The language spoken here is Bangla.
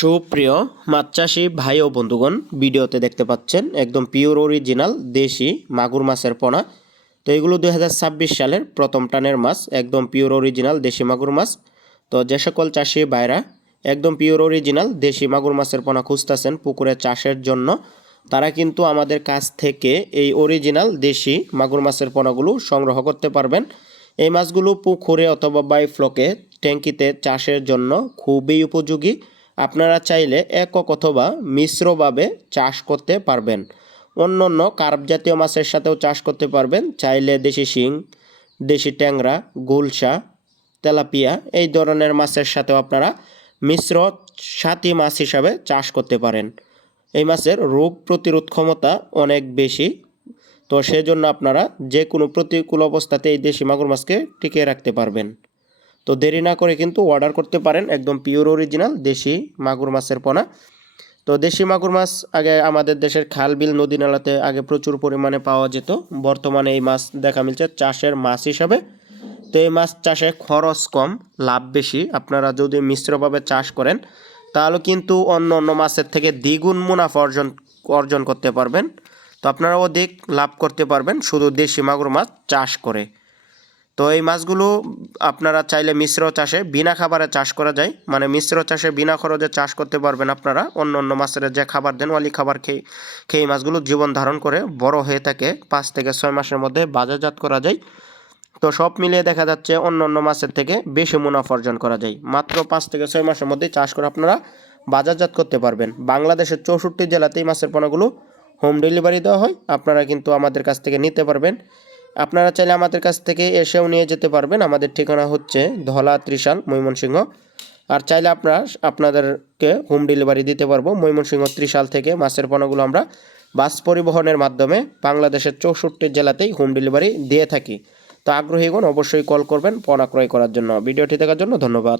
সুপ্রিয় মাছ চাষি ভাই ও বন্ধুগণ, ভিডিওতে দেখতে পাচ্ছেন একদম পিওর অরিজিনাল দেশি মাগুর মাছের পোনা। তো এগুলো 2026 সালের প্রথম টানের মাছ, একদম পিওর অরিজিনাল দেশি মাগুর মাছ। তো যে সকল চাষি ভাইরা একদম পিওর অরিজিনাল দেশি মাগুর মাছের পোনা খুঁজতেছেন পুকুরে চাষের জন্য, তারা কিন্তু আমাদের কাছ থেকে এই অরিজিনাল দেশি মাগুর মাছের পোনাগুলো সংগ্রহ করতে পারবেন। এই মাছগুলো পুকুরে অথবা বাইফ্লকে ট্যাঙ্কিতে চাষের জন্য খুবই উপযোগী। আপনারা চাইলে একক অথবা মিশ্রভাবে চাষ করতে পারবেন। অন্য কার্প জাতীয় মাছের সাথেও চাষ করতে পারবেন। চাইলে দেশি শিং, দেশি ট্যাংরা, গুলশা, তেলাপিয়া এই ধরনের মাছের সাথেও আপনারা মিশ্র সাথী মাছ হিসাবে চাষ করতে পারেন। এই মাছের রোগ প্রতিরোধ ক্ষমতা অনেক বেশি, তো সেজন্য আপনারা যে কোনো প্রতিকূল অবস্থাতে এই দেশি মাগুর মাছকে টিকিয়ে রাখতে পারবেন। তো দেরি না করে কিন্তু অর্ডার করতে পারেন একদম পিওর অরিজিনাল দেশি মাগুর মাছের পোনা। তো দেশি মাগুর মাছ আগে আমাদের দেশের খাল বিল নদী নালাতে আগে প্রচুর পরিমাণে পাওয়া যেত। বর্তমানে এই মাছ দেখা মিলছে চাষের মাছ হিসাবে। তো এই মাছ চাষে খরচ কম, লাভ বেশি। আপনারা যদি মিশ্রভাবে চাষ করেন তাহলে কিন্তু অন্য মাছের থেকে দ্বিগুণ মুনাফা অর্জন করতে পারবেন। তো আপনারা অধিক লাভ করতে পারবেন শুধু দেশি মাগুর মাছ চাষ করে। তো এই মাছগুলো আপনারা চাইলে মিশ্র চাষে বিনা খাবারে চাষ করা যায়, মানে মিশ্র চাষে বিনা খরচে চাষ করতে পারবেন। আপনারা অন্য মাছের যে খাবার দেন ওই খাবার খেয়ে মাছগুলো জীবন ধারণ করে বড় হয়ে থাকে। 5 থেকে 6 মাসের মধ্যে বাজারজাত করা যায়। তো সব মিলিয়ে দেখা যাচ্ছে অন্য মাছের থেকে বেশি মুনাফা অর্জন করা যায়। মাত্র 5 থেকে 6 মাসের মধ্যে চাষ করে আপনারা বাজারজাত করতে পারবেন। বাংলাদেশের 64 জেলাতেই মাছের পোনাগুলো হোম ডেলিভারি দেওয়া হয়। আপনারা কিন্তু আমাদের কাছ থেকে নিতে পারবেন। আপনারা চাইলে আমাদের কাছ থেকে এসেও নিয়ে যেতে পারবেন। আমাদের ঠিকানা হচ্ছে ধলা, ত্রিশাল, ময়মনসিংহ। আর চাইলে আপনাদেরকে হোম ডেলিভারি দিতে পারবো। ময়মনসিংহ, ত্রিশাল থেকে মাছের পোনাগুলো আমরা বাস পরিবহনের মাধ্যমে বাংলাদেশের 64 জেলাতেই হোম ডেলিভারি দিয়ে থাকি। তো আগ্রহীগণ অবশ্যই কল করবেন পোনা ক্রয় করার জন্য। ভিডিওটি দেখার জন্য ধন্যবাদ।